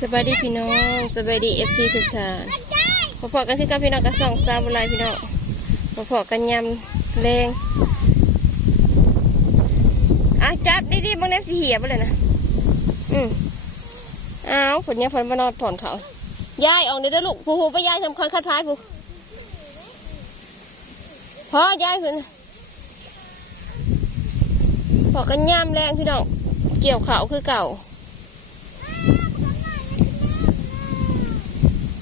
สบายดีพี่น้องสบายดีเอฟซีทุกท่านพอพอกันที่กับพี่น้องกับสองซาบุไรพี่น้องพอพอกันยำแรงอะจับดีๆบางเนฟสีเหียบไปเลยนะอืมอ้าวผลเนี้ยผลมานอนผ่อนเขายายออกเด้อลูกผู้ผู้ไปยายทำคอนคัดท้ายผู้พอยายขึ้นพอกันยำแรงพี่น้องเกี่ยวเขาคือเก่า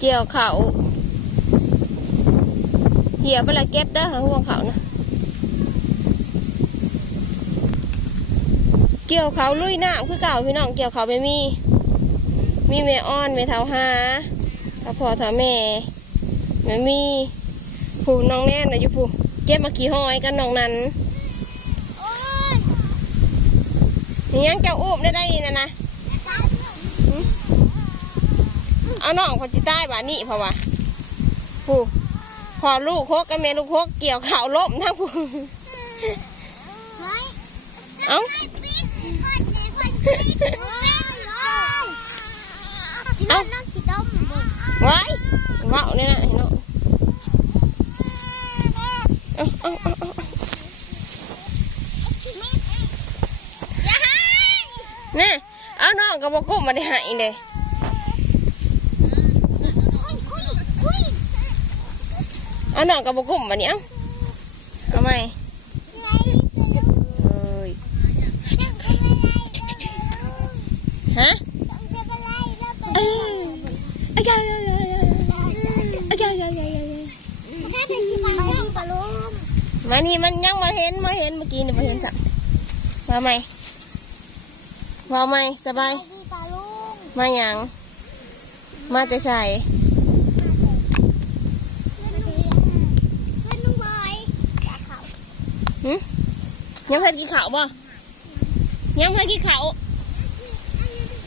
เกี่ยวเขาเหี่ยวไปละเก็บเด้อทางห่วงเขานะเกี่ยวเขาลุยน้ำคือเก่าพี่น้องเกี่ยวเขาไม่มี มีแม่อ้อนแม่เท้าหาถ้าพ่อถ้าแม่ไม่มีผู้น้องแน่นนะอยู่ผู้เก็บมากี่ห้อยกันน้องนั้นนี่ยังเจ้าอุ้มได้ได้นะนะ เอาน้องพอจิใต้บ้านนี่เพราะว่าผู้พอลูกโคกกับแม่ลูกโคกเกี่ยวข่าวล้มทั้งผู้เอ้าเอ้าน้องขี้ต้มไว้เว้าเนี่ยนะเห็นเนาะเอาเอาเอาเอาอย่าให้น่ะเอาน้องกับบอกกุ้มมาได้ใหายเลยคุยคุยคุย เอาน้องกับบอกกุ้มมาเนี่ยเอาเอาไหมเอ้ยต้องทำอะไรฮะต้องทำอะไรแล้วไปเอ้ยอายายายายายอายายายายายถ้าเป็นที่บ้านต้องปลุมมานี่มันยังมาเห็นมาเห็นเมื่อกี้เนี่ยมาเห็นจักมาไหมมาไหมสบายมาหยังมาแต่ใส่ ขึ้นขึ้นนุ่งบอยจะเขา หึ ยังเพิ่นกินข้าวบ่ยังเพิ่นกินข้าว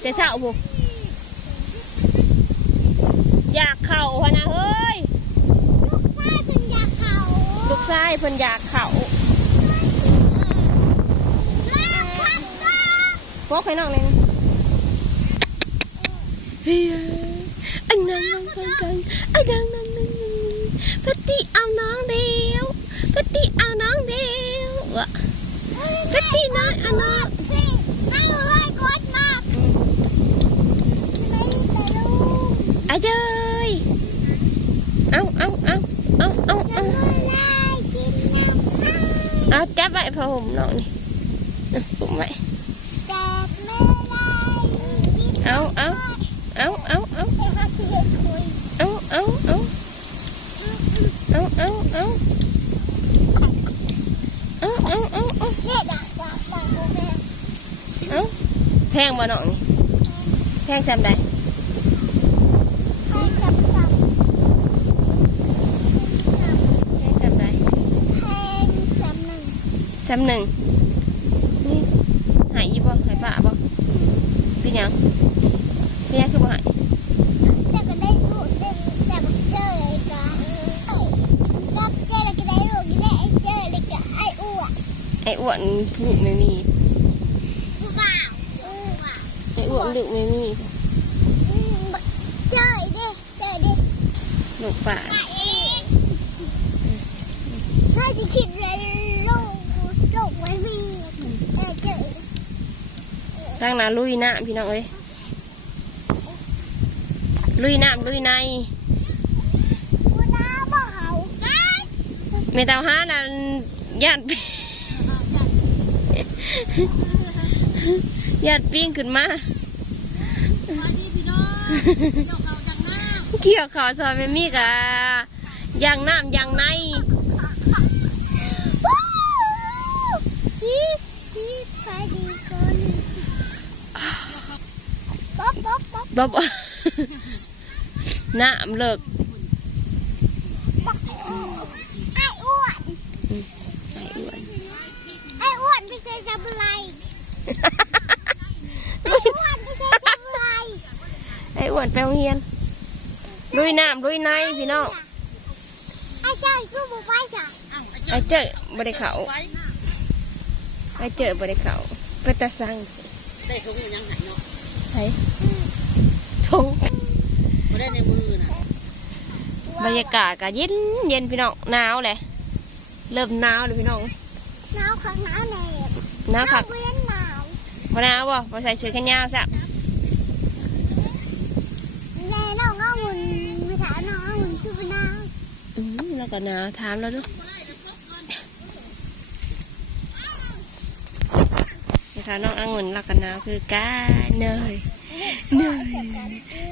แต่เช้าบุอยากข้าวพะนะเฮ้ย ลูกป้าเป็นยาเขาลูกชายเพิ่นอยากข้าวลากพักลากพวกใครน้องเลยนะเฮ้ยอันนั้นนั่งกันกันอันนั้นนั่งนั่งปฏิเอาน้องเดียวปฏิเอาน้องเดียว วะปฏิน้อยอาน้องพี่ไม่อยู่ให้กดมากไม่ปลุมอาเจยเอาเอาเอาเอาเอาเอาไม่ได้กินน้ำเอาจับไว้พอผมน้องนี่อาปุ่มไว้เอาเอาเอาเอาเอาเอาเอาเอาเอาเอาเอา เอาเอาแพงบ่น้องนี่แพงจำได้แพงจำได้ให้สำนึงจำหนึ่งนี่หายยี่บ่หายปะบ่เป็นยังเป็นยังคือบ่หาย แต่ก็ได้รูดได้แต่บักเจอเลยกันก็เจอเลยก็ได้รูดก็ได้ไอ้เจอเลยก็ไอ้อ้วน ไอ้อ้วนลูกไม่มีผู้บ่าวอ้วนไอ้อ้วนลูกไม่มีบักเจอไอ้เด้เจอเด้ลูกป่ามาเองถ้าจะคิดเลยลูกลูกไม่มีเออเจอตั้งหนาลุยน้ำพี่น้องเอ้ยลุยน้ำลุยในกูน้าบ่เขาได้เมตาห้าน่ะญา ติญาติปิ้งขึ้นมาเกี่ยวขาวซอยเมมี่กะยางน้ำยางในพี่พี่ไปดีคนป๊อปป๊อปป๊อปบ๊อบน้ำเลิกบักไอ้อ้วน ไอ้อ้วน ไอ้ อ้วนไปเซ็นจับอะไรไอ้อ้วนไปเซ็นจับอะไรไอ้อ้วนไปโรงเรียนลุยน้ำลุยในพี่น้องไอ้เจ้าคือบุไปจ้ะไอ้เจ้าบริเขาไอ้เจ้าบริเขาเพื่อตาสั่งได้เขาก็ยังหันเนาะไผตกไม่ได้ในมือน่ะบรรยากาศก็เย็นเย็นพี่น้องหนาวเลยเริ่มหนาวเลยพี่น้องหนาวข้างหนาวแน่ห นาวครับเว้นหนาวบ่หนาวบ่บ่ใส่เสื้อแขนยาวซะแน่น้องเอาหุ่นไม่ถามน้องเอาหุ่นคือหนาวอืมแล้วก็หนาวถามแล้วเดูนะคะน้องอังุ่นแล้วก็หนาวคือกาเนยเนย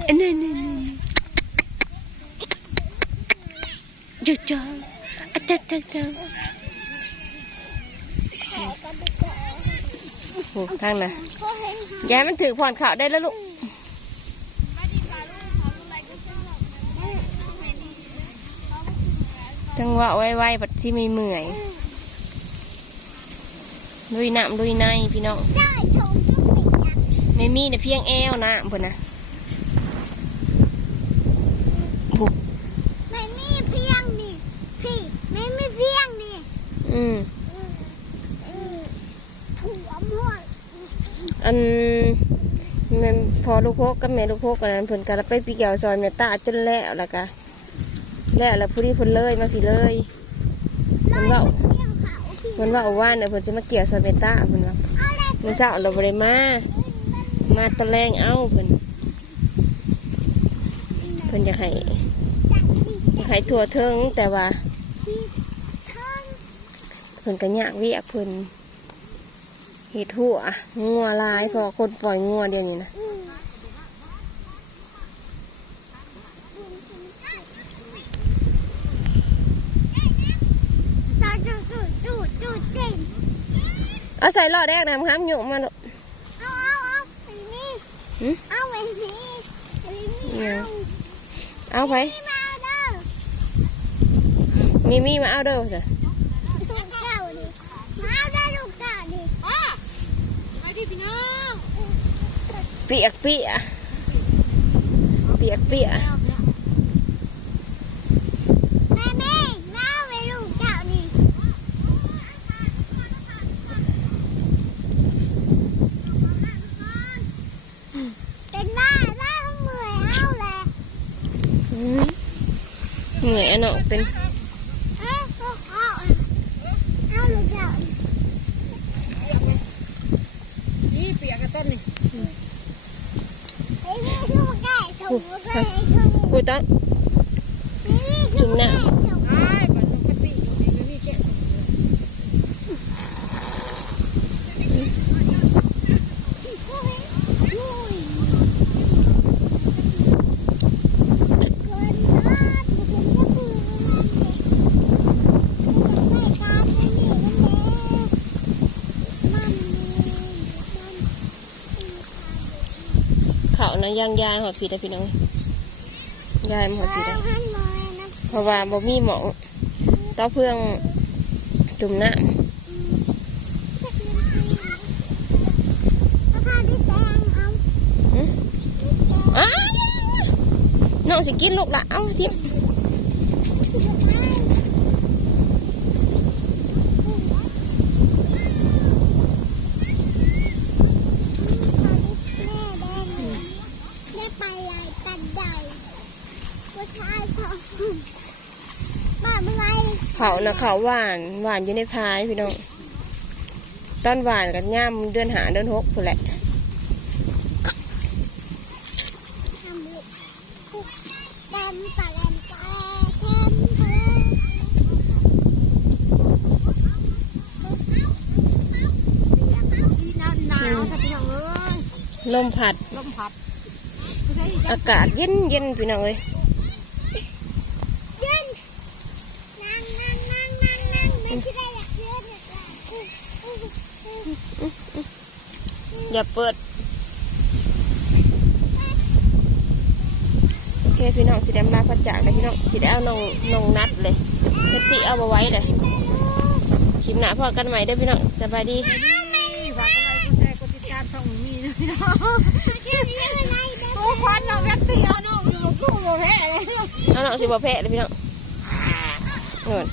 เนยเนยเนยจุดจออะจัดจัด โอ้ทางน่ะก็เห็นหาย้ายมันถือผ่อนข่าวได้แล้วลูกจังหวะไวๆบัดที่ไม่เมื่อยลุยน้ำลุยในพี่น้องได้ชมทุกปีนะไม่มีแต่เพียงแอวนะเพื่อนนะโอ้ไม่มีเพียงนี่พี่ไม่มีเพียงนี่อืม อืมอืมถั่วม่วง อันแม่พอลูกโคกกับแม่ลูกโคกกันนั้นเพิ่นกันไปปีเกี่ยวซอยแม่ตาจนแล้วล้วกะแล้วแล้วผู้ที่เพิ่นเลยมาพี่เลยเพิ่นว่าเพิ่นว่าว่าเนี่ยเพิ่นจะมาเกี่ยวซอยแม่ตาเพิ่นว่าเอาเลยเมื่อเช้าเราบ่ได้มามาตะแลงเอ้าเพิ่นเพิ่นจะให้จัดสิจะให้ทั่วเทิงแต่ว่าเพิ่นก็ยากเวียกเพิ่น เฮ็ดหัวงัวหลายเพอคนปล่อยงัวเดี๋ยวนี้นะอืมตาจุดจุดจุดจุดจริงเอาใส่ล้อแดกนะห้ามโยมมาลูกเอาเอาเอาไปนี่หึเอาไปนี่ไปนี่เอาเอาไปนี่มาเด้อมีมีมาเอาเด้อจ้ะลูกเจ้าดิมาเอาได้ลูกเจ้าดิอ๋อไป ดิพี่น้องเปียกเปียกเปียกเปียกแม่แม่มาเอาไปลูกเจ้านี่เป็นบ้าได้ทั้งเมื่อยเอาแหละอืมเหนื่อยอะเนาะเป็น เอ้ยเอาเอาเอาลูกเจ้านี่ นี่เปียกกับต้นนี่ ไอ้นี่ลู กแก่ชมลูกแก่ชม กูต้อง นี่ จุ่มน้ำ ชม ไอ้บัดปกติอยู่นี่นี่แกะ เขา นะย่างยายหอดผิดนะพี่น้องยายหอดผิดนะเพราะว่าบ่มีหมองต่อเพื่องจุ่มน้ำหึอ้าวน้องสิกินลูกละเอาทิม ได้ไปเลยตัดใหญ่ผู้ชายสองบ้าไม่ไร เขานะเขาหวานหวานอยู่ในพายพี่น้องต้นหวานกับย่ามเดือนหาเดือนหกผู้นแหละทำลูกแดนปากแดนปลาแทนเธออีหนาวหนาวถ้าพี่น้องเอ้ยลมพัด ลมพัด อากาศเย็นเย็นพี่น้องเอ้ยยืนนั่งนั่งนั่งนั่งนั่งไม่คิดได้ อยากยืนอยากได้อื้ออื้ออื้ออย่าเปิดโอเคพี่น้องสิได้มาพัดจากเลยพี่น้องสิได้เอาน้องน้องนัดเลยสติเอามาไว้เลยคลิปหน้าพอกันใหม่เด้อพี่น้องสบายดีฝากกดไลค์กดแชร์กดติดตามช่องมีนะพี่น้องแค่นี้ยังไงเด้อโอ้ควันเราแวกตีเอาน้องอยู่กับกูบ่แพ้เลยเอาน้องสิบ่แพ้เลยพี่น้องนู่น